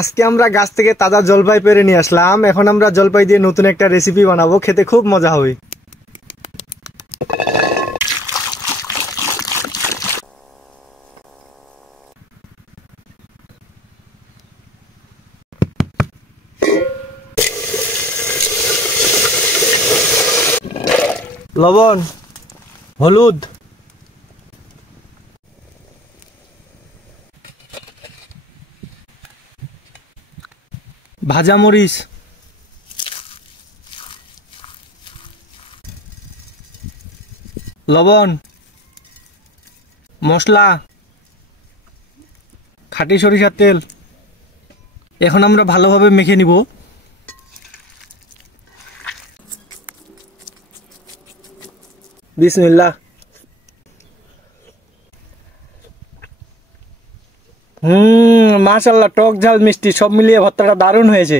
আজকে আমরা গাছ থেকে তাজা জলপাই পেড়ে নিয়ে আসলাম। এখন আমরা জলপাই দিয়ে নতুন একটা রেসিপি বানাবো, খেতে খুব মজা হবে। লবণ, হলুদ, ভাজা মরিচ, লবণ, মশলা, খাঁটি সরিষার তেল। এখন আমরা ভালোভাবে মেখে নিব। বিসমিল্লাহ। মাশাআল্লাহ, টক ঝাল মিষ্টি সব মিলিয়ে ভর্তাটা দারুণ হয়েছে।